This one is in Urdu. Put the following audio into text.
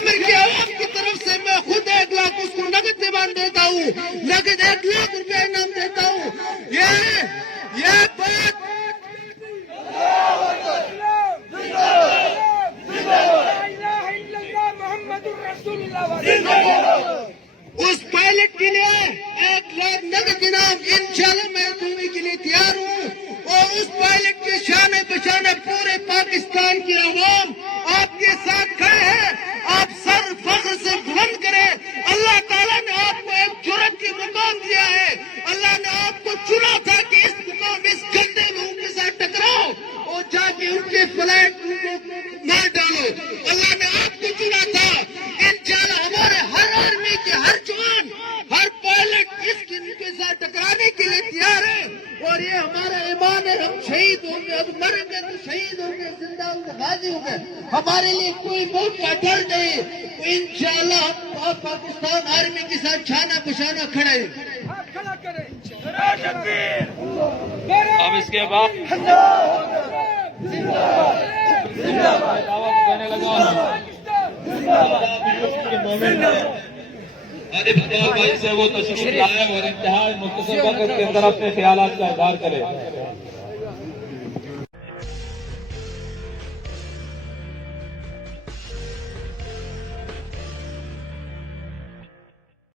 عامر کی عوام کی طرف سے میں خود 1 لاکھ اس کو نقد دیوان دیتا ہوں، نقد 1 لاکھ روپے انعام دیتا ہوں۔ یہ بات اس پائلٹ کے لیے 1 لاکھ نقد انعام انشاءاللہ میں دینے کے لیے تیار ہوں، اور اس پائلٹ کے شان بشانہ پورے پاکستان کی عوام آپ کے ساتھ کھڑے ہیں۔ آپ سر فخر سے بلند کریں۔ اللہ تعالیٰ نے آپ کو ایک جرأت کی مقام دیا ہے، اللہ نے آپ کو چنا تھا کہ اس مقام اس گندے لوگوں کے ساتھ ٹکراؤ اور جا کے ان کے فلائٹ کو مار ڈالو۔ اللہ نے آپ کو چنا تھا۔ انشاءاللہ ہمارے ہر آرمی کے ہر جوان، ہر پائلٹ اس کے ساتھ ٹکرانے کے لیے تیار ہے، اور یہ ہمارا ایمان ہے۔ ہم شہید ہوں گے، اب مریں گے تو شہید ہوں گے، زندہ ہوں گے غازی ہوں گے، ہمارے لیے کوئی موت کا ڈر نہیں۔ تو انشاءاللہ ہم پاکستان آرمی کے ساتھ چھانا بشانہ کھڑے ہیں۔ اب اس کے بعد دعوت دینے لگا عارف اختیار بھائی سے وہ تشریف لائے اور انتہائی مختصر وقت کے اندر اپنے خیالات کا اظہار کرے۔